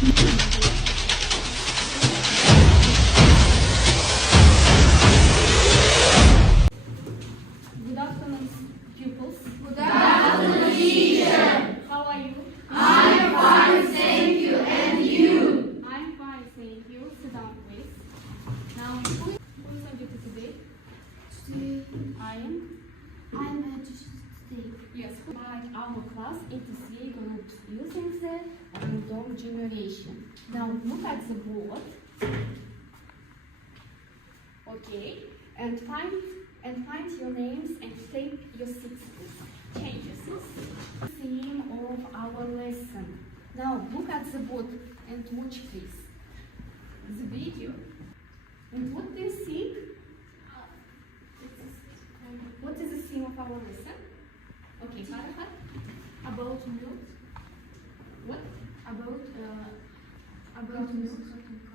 Good afternoon, pupils. Good afternoon, teacher. How are you? I'm fine, thank you. And you? I'm fine, thank you. Sit down, please. Now, who is on duty today? Today, I am. I'm at today. Yes. By our class ETCA groups using the random generation. Now, look at the board. Okay. And find your names and take your seats, please. Change your seats. Theme of our lesson. Now look at the board and watch, please. The video. And what do you think? What is the theme of our lesson? Okay, Farhat. About milk. What? About milk.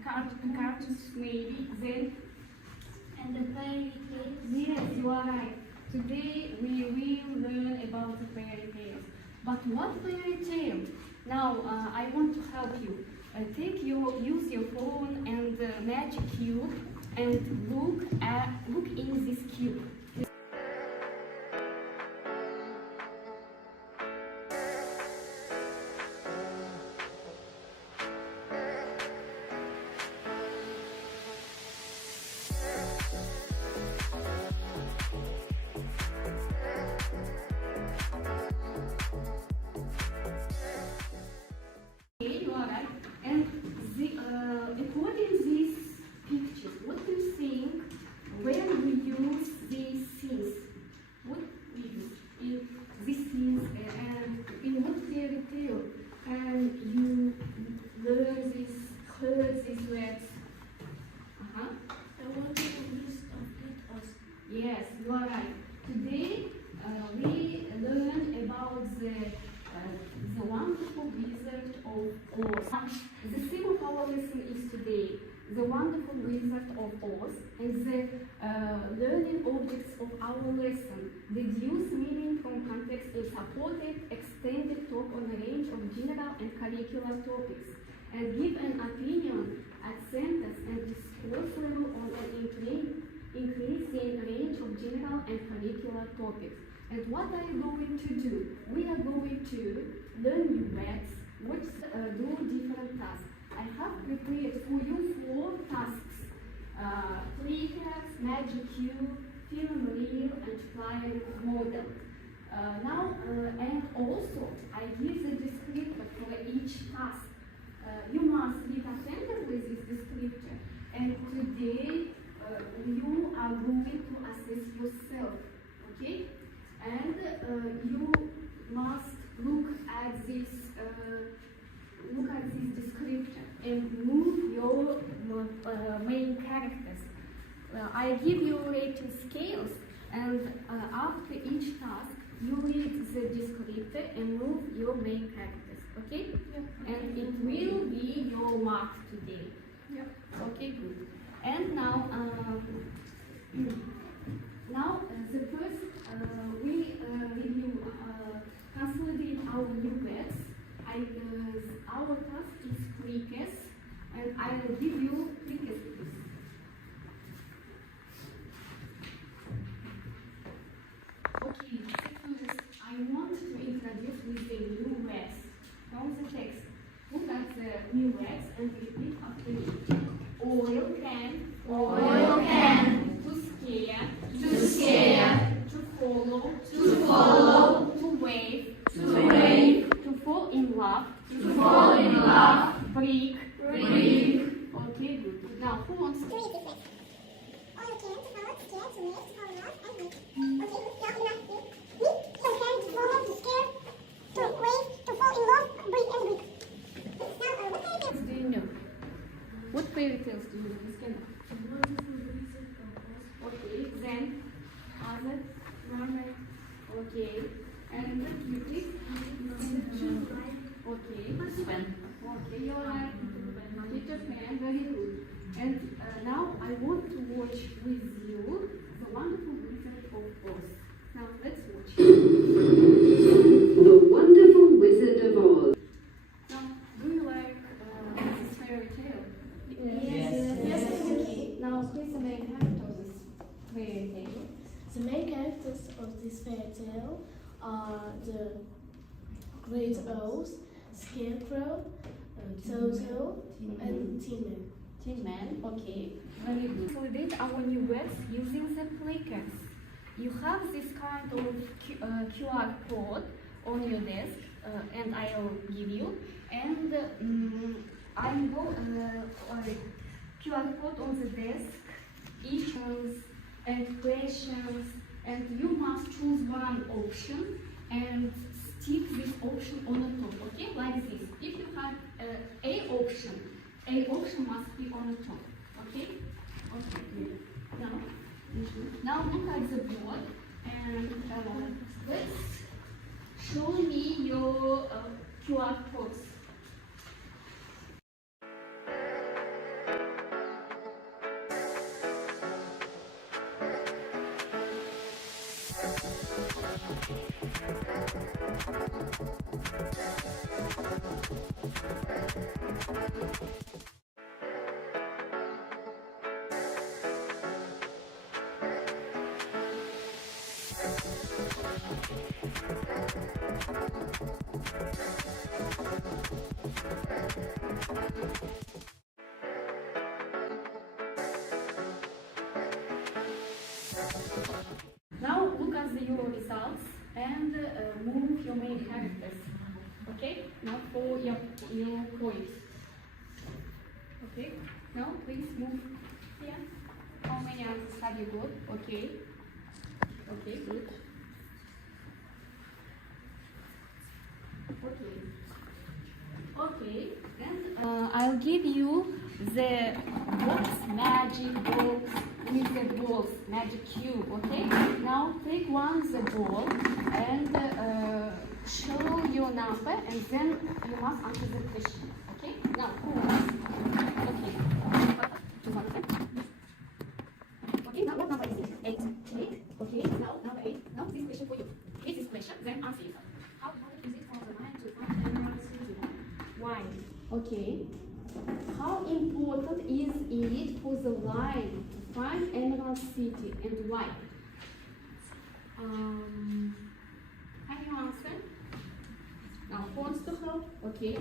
Cartoons, maybe. Then. And the fairy tales. Yes, you are right. Today we will learn about the fairy tales. But what fairy tale? Now I want to help you. Use your phone and magic cube and look in this cube. Okay, you are right. And according to these pictures, what do you think when we use these things? What we use in these things and in what fairy tale? And you learn this, heard these words. I want to list of it us. Yes, you are right. Today we learn about the wonderful Wizard of Oz. The theme of our lesson is today the wonderful Wizard of Oz, and the learning objects of our lesson deduce meaning from context in supported extended talk on a range of general and curricular topics, and give an opinion at sentence and discourse level on an increasing range of general and curricular topics. And what are you going to do? We are going to learn new words, which do different tasks. I have prepared for you 4 tasks. Flickers, magic cube, film reel, and flyer model. And also, I give the descriptor for each task. You must be attentive with this descriptor. And today, you are going to assess yourself, okay? And you must look at this description and move your main characters. I give you rating scales, and after each task, you read the descriptor and move your main characters. Okay? Yeah. And it will be your mark today. Yeah. Okay, good. And now, the first we review, consolidate our new words. Our task is flickers, and I will give you flickers, please. Okay, first I want to introduce with the new words from the text. Look at the new words and repeat after me. Oil can. Oil can. To scare. To scare. To follow. To follow. To wave. To wave. To fall in love. To fall in love. Break. Break. Okay, good. Now, who wants to? Do you know? What fairy tales do you know? Miss Kendall? Okay, then other mermaid. Okay, and you please. Okay. Okay, you're right. Teacher Pan, very good. And now I want to watch with you the wonderful Wizard of Oz. Now let's watch. The Wonderful Wizard of Oz. Now, do you like of this fairy tale are the Great Owl, Scarecrow, Toto, and Tin Man. Tin Man, okay, very good. Consolidate our new words using the placards. You have this kind of QR code on your desk, and I will give you. And I will QR code on the desk, issues and questions, and you must choose one option and stick this option on the top, okay? Like this. If you have A option must be on the top, okay? Okay, good. Now look at the board and let's show me your QR codes. Now look at your results and move your main characters. Okay? Now for your points. Okay? Now please move here. How many answers have you got? Okay. Okay, good. Okay. Okay, and I'll give you the magic box with the balls, magic cube, okay? Now take the ball and show your number and then you must answer the question, okay? Now, who wants? Okay. Choose one of them. Okay, now what number is it? 8. 8. Okay, now number 8. Now this question for you. Read this question, then answer it. How hard is it for the man to find Emerald City? Why? Okay. How important is it for the lion to find Emerald City and why? Can you answer? Now, who wants to help? Okay.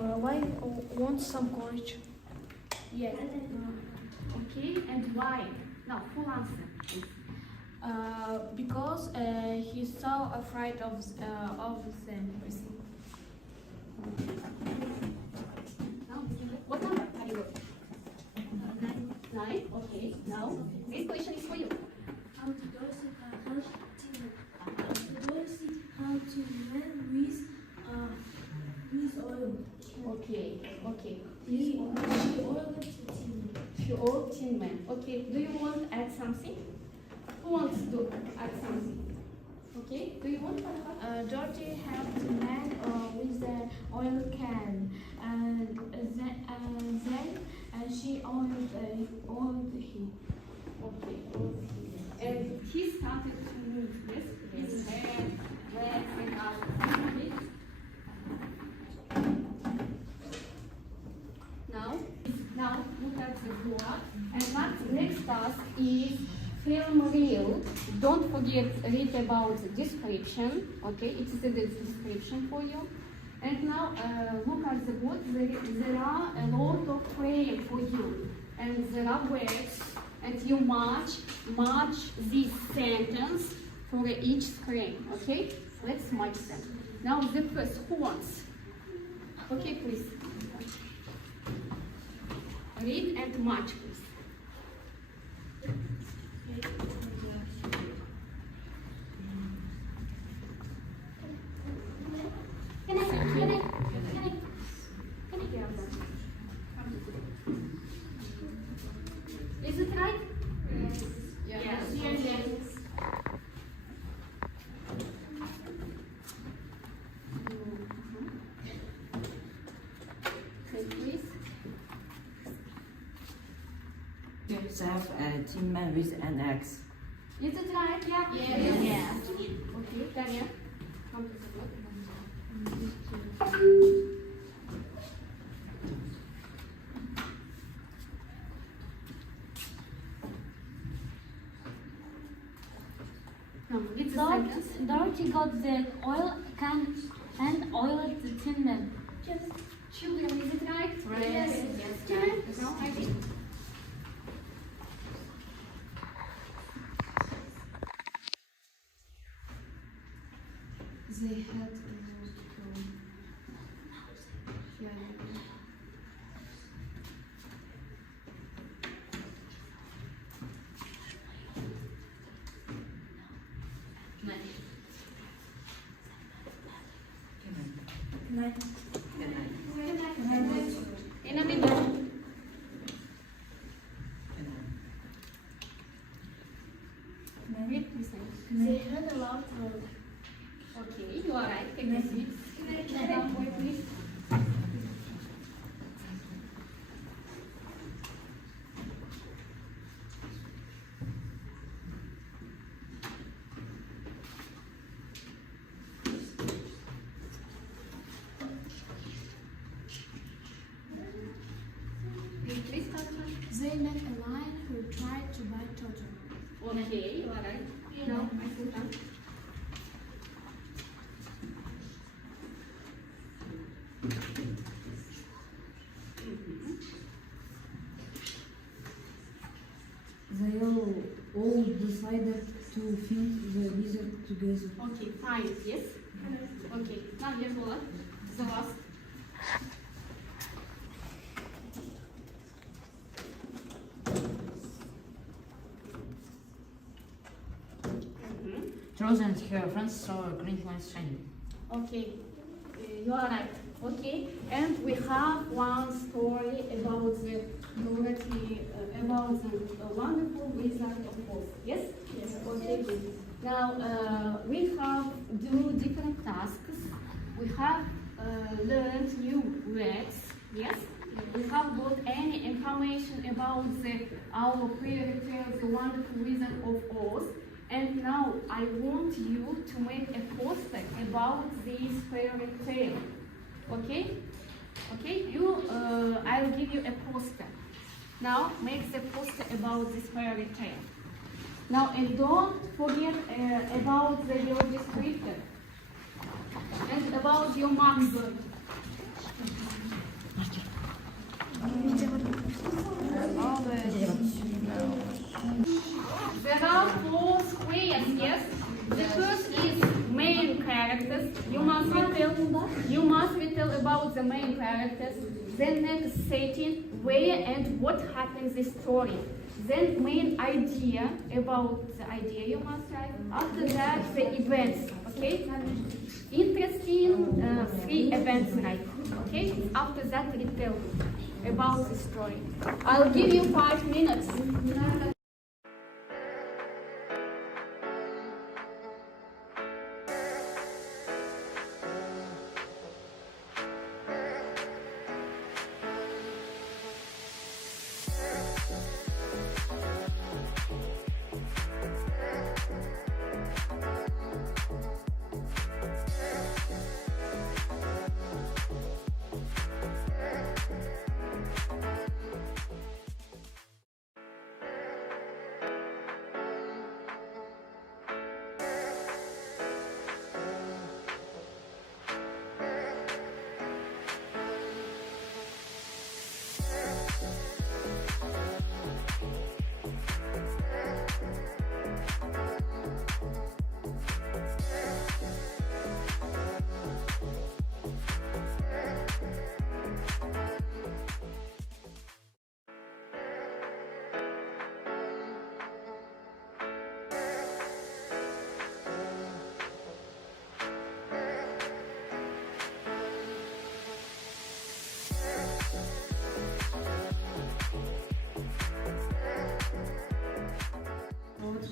Lion wants some courage. Yes. Okay, and why? Now, who answer? Please. Because he's so afraid of them. Now, what number have you got? 9. Okay. Now, this question is for you. How to man with oil. Okay. Okay. She oiled She old Tin Man. Okay. Do you want to add something? Who wants to add something? Okay. Do you want to add? Dorothy helped the man with the oil can, and then she oiled him. Okay. And he started to move his head, legs, and arms. Okay. Now look at the board. And what next task is film reel. Don't forget read about the description. Okay, it is the description for you. And now look at the board. There are a lot of frames for you, and there are words, and you match this sentence for each screen. Okay, let's match them. Now the first, who wants? Okay, please. Read and match, please. Is it right? Yes. Yes. Okay, please. Yourself a Tin Man with an axe. Is it right? Yeah. Yes. Okay, Daniel, come to the book. Dorothy got the oil can and oiled the tin man. Children, is it right? Yes. Yes, right. Now I did. They had yeah. In a minute. Read, listen. They had a loud road. Okay, you are right. Take the seat. Wait, please. Please start. They met a lion who tried to bite Toto. Okay, you are right. Now I sit down. They all decided to find the wizard together. Okay, fine. Yes. Okay. Now here's what? The last. Rose and her friends saw a green light shining. Okay, you are right. Okay, and we have one story about the Dorothy, about the wonderful Wizard of Oz. Yes? Yes. Okay. Now we have do different tasks. We have learned new words. Yes. We have got any information about our fairy tale, the wonderful Wizard of Oz. And now I want you to make a poster about this fairy tale. Okay? Okay? I'll give you a poster. Now make the poster about this fairy tale. Now and don't forget about your description and about your marks. There are four squares, yes? The first is main characters. You must tell about the main characters. Then next setting, where and what happens in the story. Then main idea, about the idea you must write. After that, the events, okay? Interesting three events, right? Okay? After that, retell about the story. I'll give you 5 minutes.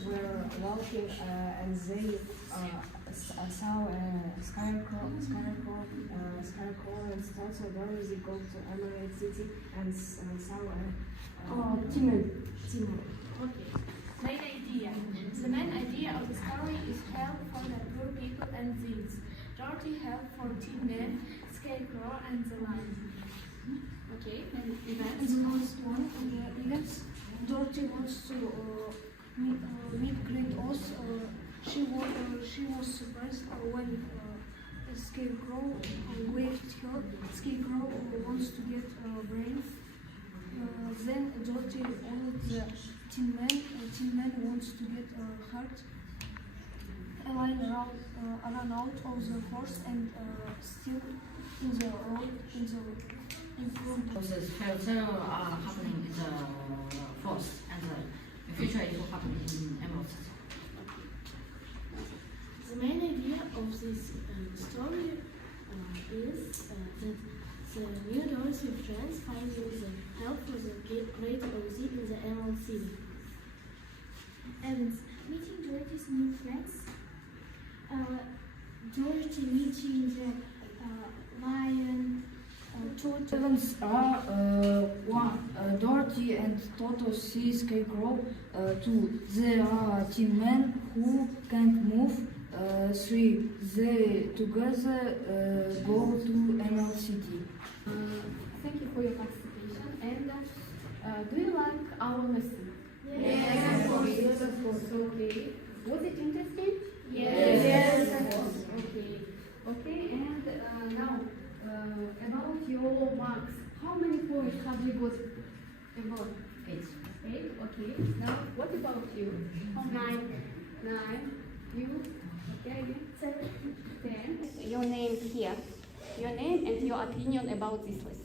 Were walking and they saw a scarecrow and started where they go to Emerald City and saw a Timon. Okay. Main idea. The main idea of the story is help for the poor people and thieves. Dorothy helped 14 men, Scarecrow and the Lion. Okay. And And events. the last one of the events, Dorothy wants to meet Great Oz she was surprised when a scarecrow waved her. Scarecrow wants to get a brain. Then Dorothy ordered the Tin Man. Tin Man wants to get a heart. Elaine ran out of the horse and still in the road in front. Process fairy tale are happening in the forest, and in future it will happen in Emerald City. The main idea of this story is that the new Dorothy friends finding the help for the great OZ in the Emerald City. Evans, meeting Dorothy's new friends. Dorothy meeting the lion, Toto. Evans are Dorothy and Toto see Scarecrow. 2. There are Tin Men who can't move. 3. They together go to Emerald City. Thank you for your participation. And do you like our lesson? Yes, of course. Yes, of course. Okay. Was it interesting? Yes. Okay. Okay. And now about your marks. How many points have you got? About 8. 8. Okay. Now what about you? 9. 9. You? Okay. 10. Your name here. Your name and your opinion about this lesson.